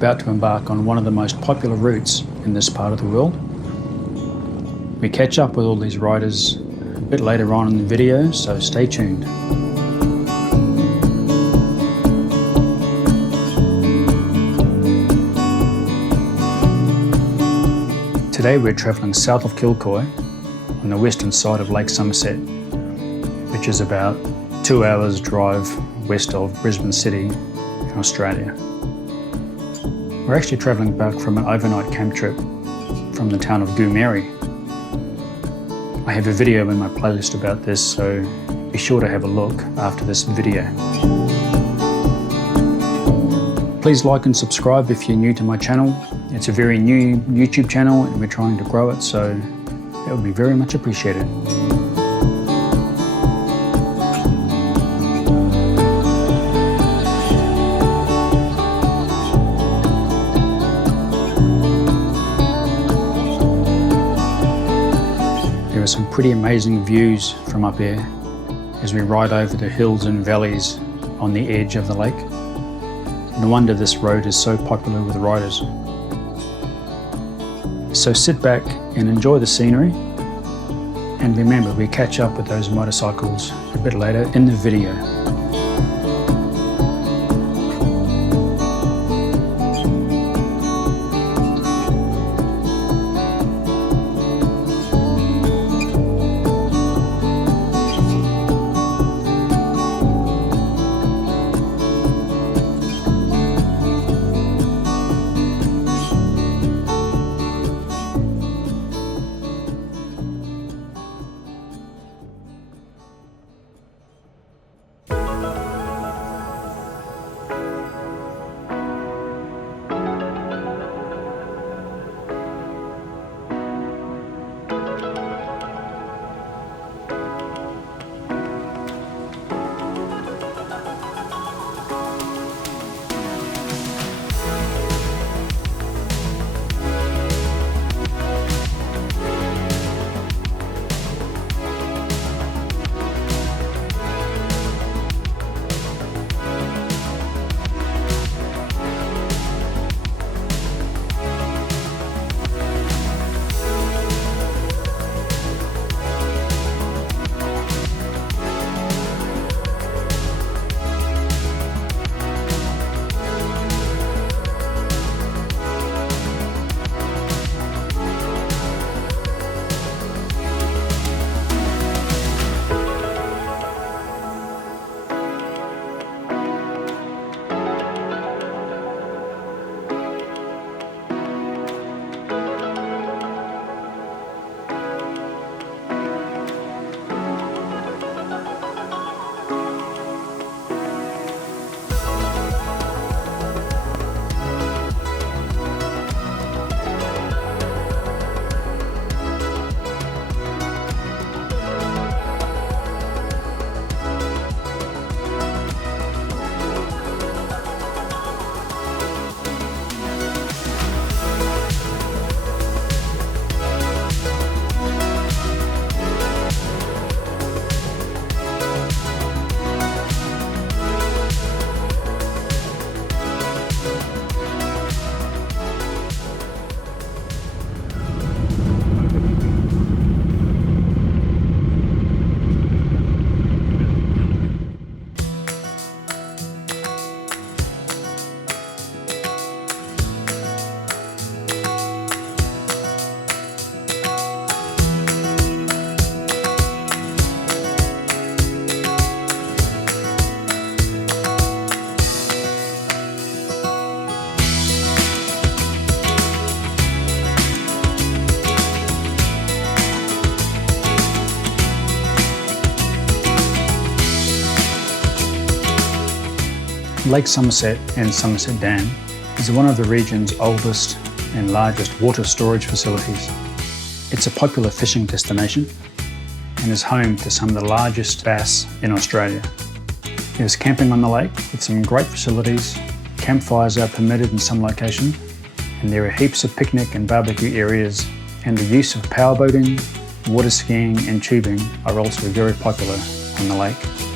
about to embark on one of the most popular routes in this part of the world. We catch up with all these riders a bit later on in the video, so stay tuned. Today we're travelling south of Kilcoy on the western side of Lake Somerset, which is about 2 hours drive west of Brisbane City in Australia. We're actually travelling back from an overnight camp trip from the town of Goomeri. I have a video in my playlist about this, so be sure to have a look after this video. Please like and subscribe if you're new to my channel. It's a very new YouTube channel and we're trying to grow it, so that would be very much appreciated. There are some pretty amazing views from up here as we ride over the hills and valleys on the edge of the lake. No wonder this road is so popular with riders. So sit back and enjoy the scenery, and remember, we catch up with those motorcycles a bit later in the video. Lake Somerset and Somerset Dam is one of the region's oldest and largest water storage facilities. It's a popular fishing destination and is home to some of the largest bass in Australia. There's camping on the lake with some great facilities, campfires are permitted in some locations, and there are heaps of picnic and barbecue areas, and the use of powerboating, water skiing and tubing are also very popular on the lake.